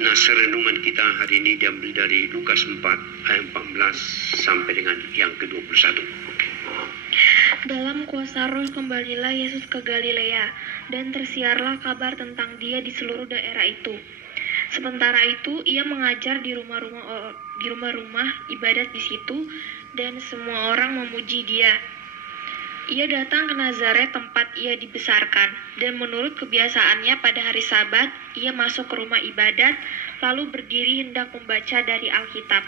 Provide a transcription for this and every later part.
Nah, renungan kita hari ini diambil dari Lukas 4 ayat 14 sampai dengan yang ke-21. Dalam kuasa Roh kembalilah Yesus ke Galilea, dan tersiarlah kabar tentang Dia di seluruh daerah itu. Sementara itu, Ia mengajar di rumah-rumah ibadat di situ, dan semua orang memuji Dia. Ia datang ke Nazaret tempat Ia dibesarkan, dan menurut kebiasaannya pada hari Sabat, Ia masuk ke rumah ibadat, lalu berdiri hendak membaca dari Alkitab.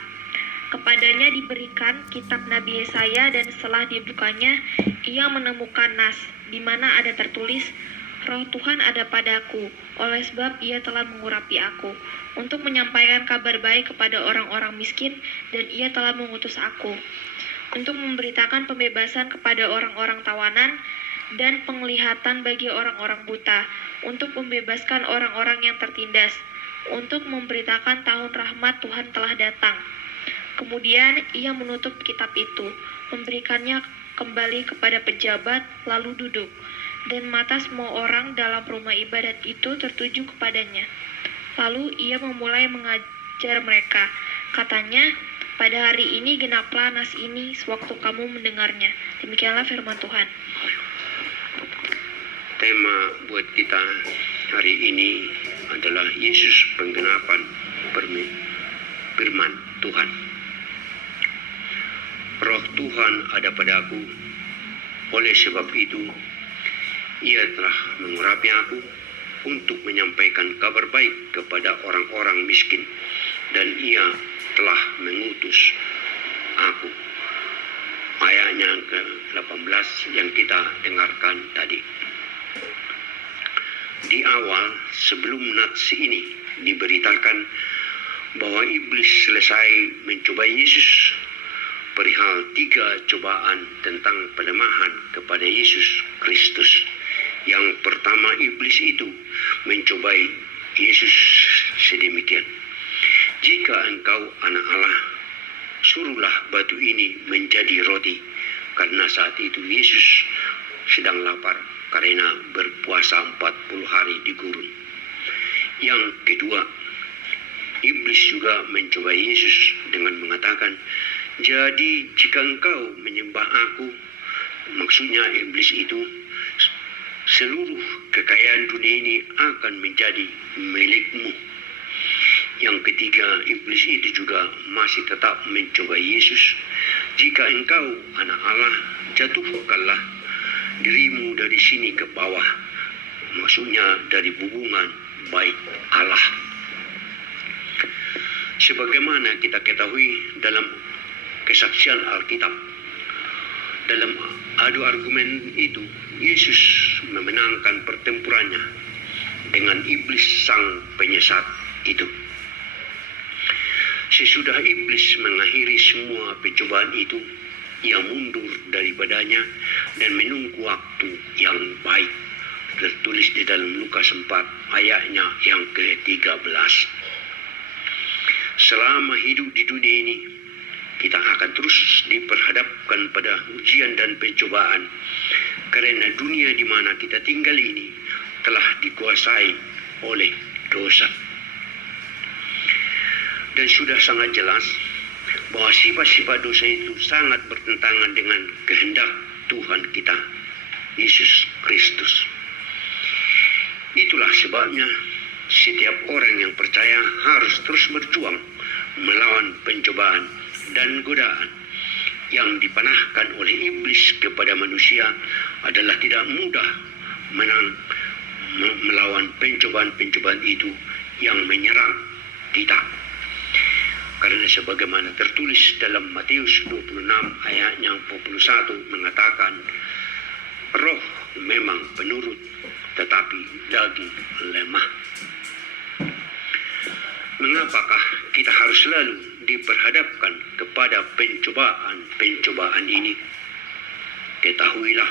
Kepadanya diberikan kitab Nabi Yesaya, dan setelah dibukanya, Ia menemukan nas, di mana ada tertulis, Roh Tuhan ada padaku, oleh sebab Ia telah mengurapi aku, untuk menyampaikan kabar baik kepada orang-orang miskin, dan Ia telah mengutus aku untuk memberitakan pembebasan kepada orang-orang tawanan dan penglihatan bagi orang-orang buta, untuk membebaskan orang-orang yang tertindas, untuk memberitakan tahun rahmat Tuhan telah datang. Kemudian ia menutup kitab itu, memberikannya kembali kepada pejabat, lalu duduk, dan mata semua orang dalam rumah ibadat itu tertuju kepadanya. Lalu ia memulai mengajar mereka, katanya, pada hari ini genaplah nas ini sewaktu kamu mendengarnya. Demikianlah firman Tuhan. Tema buat kita hari ini adalah Yesus penggenapan firman Tuhan. Roh Tuhan ada padaku, oleh sebab itu Ia telah mengurapi aku untuk menyampaikan kabar baik kepada orang-orang miskin, dan Ia telah mengutus aku. Ayatnya ke-18 yang kita dengarkan tadi. Di awal, sebelum nats ini diberitakan bahwa iblis selesai mencobai Yesus perihal 3 cobaan tentang pelemahan kepada Yesus Kristus. Yang pertama, iblis itu mencobai Yesus sedemikian, jika engkau anak Allah, suruhlah batu ini menjadi roti. Karena saat itu Yesus sedang lapar karena berpuasa 40 hari di gurun. Yang kedua, iblis juga mencoba Yesus dengan mengatakan, jadi jika engkau menyembah aku, maksudnya iblis itu, seluruh kekayaan dunia ini akan menjadi milikmu. Yang ketiga, iblis itu juga masih tetap mencoba Yesus. Jika engkau anak Allah, jatuhkanlah dirimu dari sini ke bawah. Maksudnya dari hubungan baik Allah. Sebagaimana kita ketahui dalam kesaksian Alkitab, dalam adu argumen itu, Yesus memenangkan pertempurannya dengan iblis sang penyesat itu. Sesudah iblis mengakhiri semua pencobaan itu, ia mundur daripadanya dan menunggu waktu yang baik. Tertulis di dalam Lukas 4 ayatnya yang ke-13. Selama hidup di dunia ini, kita akan terus diperhadapkan pada ujian dan pencobaan, karena dunia di mana kita tinggal ini telah dikuasai oleh dosa. Dan sudah sangat jelas bahwa sifat-sifat dosa itu sangat bertentangan dengan kehendak Tuhan kita, Yesus Kristus. Itulah sebabnya setiap orang yang percaya harus terus berjuang melawan pencobaan dan godaan yang dipanahkan oleh iblis kepada manusia. Adalah tidak mudah melawan pencobaan-pencobaan itu yang menyerang kita. Karena sebagaimana tertulis dalam Matius 26 ayat yang 41 mengatakan, roh memang penurut, tetapi daging lemah. Mengapakah kita harus selalu diperhadapkan kepada pencobaan-pencobaan ini? Ketahuilah,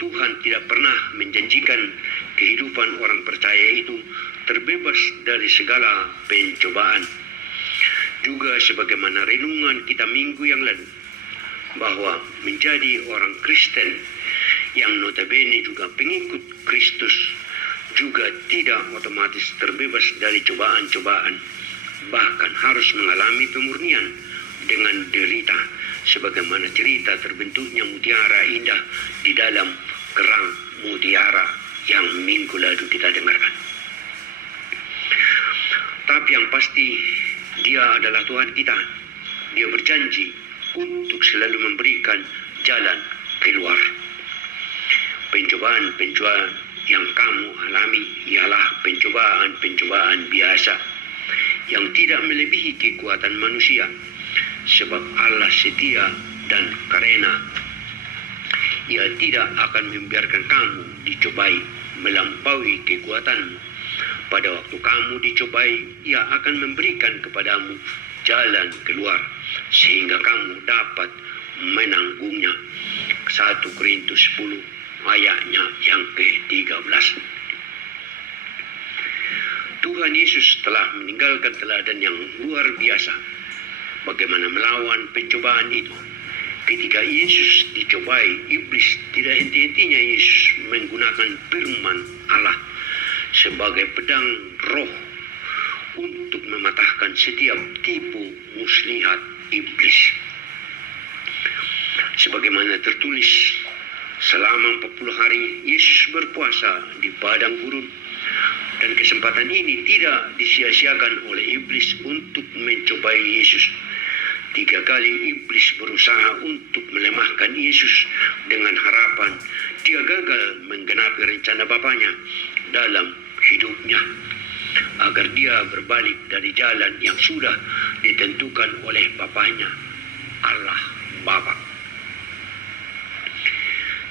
Tuhan tidak pernah menjanjikan kehidupan orang percaya itu terbebas dari segala pencobaan. Juga sebagaimana renungan kita minggu yang lalu, bahwa menjadi orang Kristen yang notabene juga pengikut Kristus juga tidak otomatis terbebas dari cobaan-cobaan, bahkan harus mengalami pemurnian dengan derita, sebagaimana cerita terbentuknya mutiara indah di dalam kerang mutiara yang minggu lalu kita dengarkan. Tapi yang pasti, Dia adalah Tuhan kita. Dia berjanji untuk selalu memberikan jalan keluar. Pencobaan-pencobaan yang kamu alami ialah pencobaan-pencobaan biasa yang tidak melebihi kekuatan manusia, sebab Allah setia dan karena Ia tidak akan membiarkan kamu dicobai melampaui kekuatanmu. Pada waktu kamu dicobai, Ia akan memberikan kepadamu jalan keluar sehingga kamu dapat menanggungnya. 1 Korintus 10 ayatnya yang ke-13. Tuhan Yesus telah meninggalkan teladan yang luar biasa bagaimana melawan pencobaan itu. Ketika Yesus dicobai, iblis tidak henti-hentinya Yesus menggunakan firman Allah sebagai pedang roh untuk mematahkan setiap tipu muslihat iblis. Sebagaimana tertulis, selama 40 hari Yesus berpuasa di padang gurun, dan kesempatan ini tidak disia-siakan oleh iblis untuk mencobai Yesus. 3 kali iblis berusaha untuk melemahkan Yesus dengan harapan dia gagal menggenapi rencana Bapanya dalam hidupnya, agar dia berbalik dari jalan yang sudah ditentukan oleh Bapanya, Allah Bapa.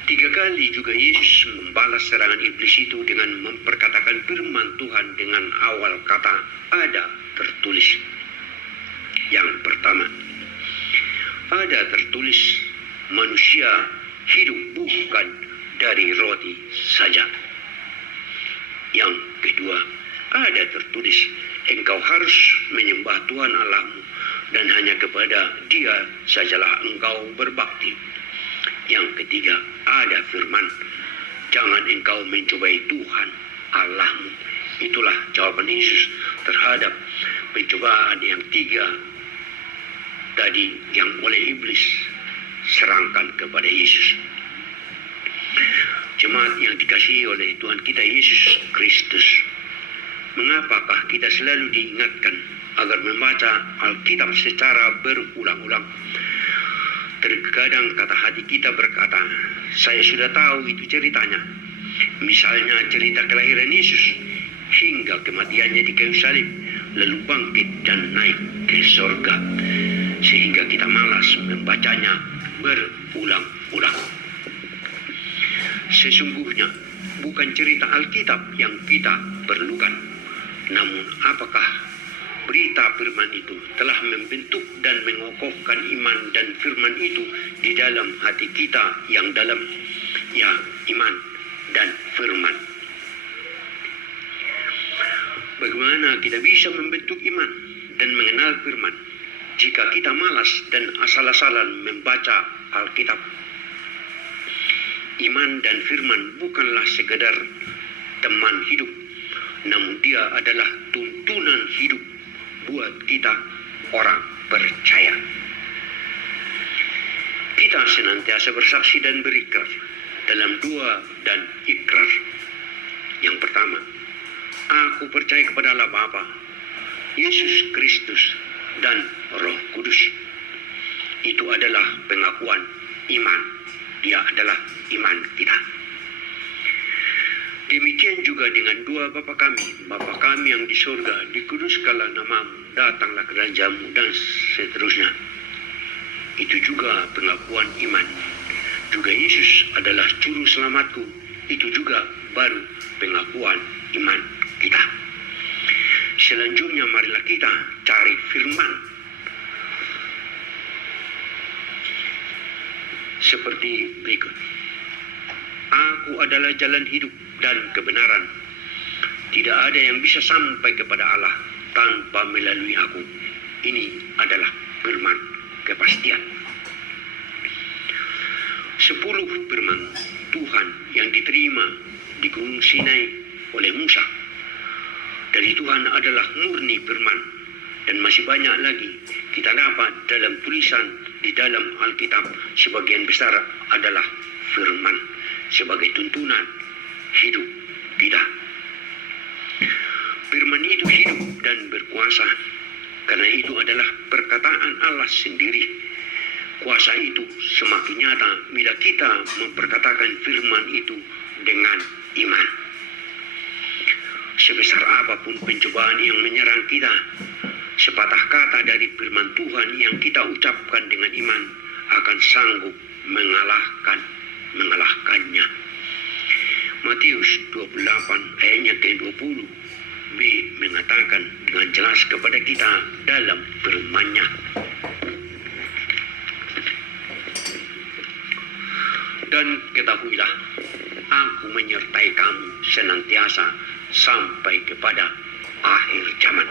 3 kali juga Yesus membalas serangan iblis itu dengan memperkatakan firman Tuhan dengan awal kata ada tertulis. Yang pertama, ada tertulis manusia hidup bukan dari roti saja. Yang kedua, ada tertulis engkau harus menyembah Tuhan Allahmu dan hanya kepada Dia sajalah engkau berbakti. Yang ketiga, ada firman jangan engkau mencobai Tuhan Allahmu. Itulah jawaban Yesus terhadap pencobaan yang 3 tadi yang oleh iblis serangkan kepada Yesus. Jemaat yang dikasihi oleh Tuhan kita Yesus Kristus, mengapakah kita selalu diingatkan agar membaca Alkitab secara berulang-ulang? Terkadang kata hati kita berkata, saya sudah tahu itu ceritanya. Misalnya cerita kelahiran Yesus hingga kematiannya di kayu salib, lalu bangkit dan naik ke sorga, sehingga kita malas membacanya berulang-ulang. Sesungguhnya bukan cerita Alkitab yang kita perlukan, namun apakah berita firman itu telah membentuk dan mengokohkan iman dan firman itu di dalam hati kita yang dalam, ya, iman dan firman. Bagaimana kita bisa membentuk iman dan mengenal firman jika kita malas dan asal-asalan membaca Alkitab? Iman dan firman bukanlah sekedar teman hidup, namun dia adalah tuntunan hidup buat kita orang percaya. Kita senantiasa bersaksi dan berikrar dalam doa dan ikrar. Yang pertama, aku percaya kepada Allah Bapa, Yesus Kristus, dan Roh Kudus. Itu adalah pengakuan iman. Dia adalah iman kita. Demikian juga dengan doa Bapa kami yang di surga, dikuduskanlah namamu, datanglah kerajaanmu, dan seterusnya. Itu juga pengakuan iman. Juga Yesus adalah juru selamatku. Itu juga baru pengakuan iman kita. Selanjutnya marilah kita cari firman. Seperti berikut. Aku adalah jalan hidup dan kebenaran. Tidak ada yang bisa sampai kepada Allah tanpa melalui aku. Ini adalah firman kepastian. 10 firman Tuhan yang diterima di Gunung Sinai oleh Musa dari Tuhan adalah murni firman, dan masih banyak lagi kita dapat dalam tulisan di dalam Alkitab. Sebagian besar adalah firman sebagai tuntunan hidup kita. Firman itu hidup dan berkuasa, karena itu adalah perkataan Allah sendiri. Kuasa itu semakin nyata bila kita memperkatakan firman itu dengan iman. Sebesar apapun pencobaan yang menyerang kita, sepatah kata dari firman Tuhan yang kita ucapkan dengan iman akan sanggup mengalahkannya. Matius 28 ayatnya ke-20 B mengatakan dengan jelas kepada kita dalam firman-Nya, dan ketahuilah, aku menyertai kamu senantiasa sampai kepada akhir zaman.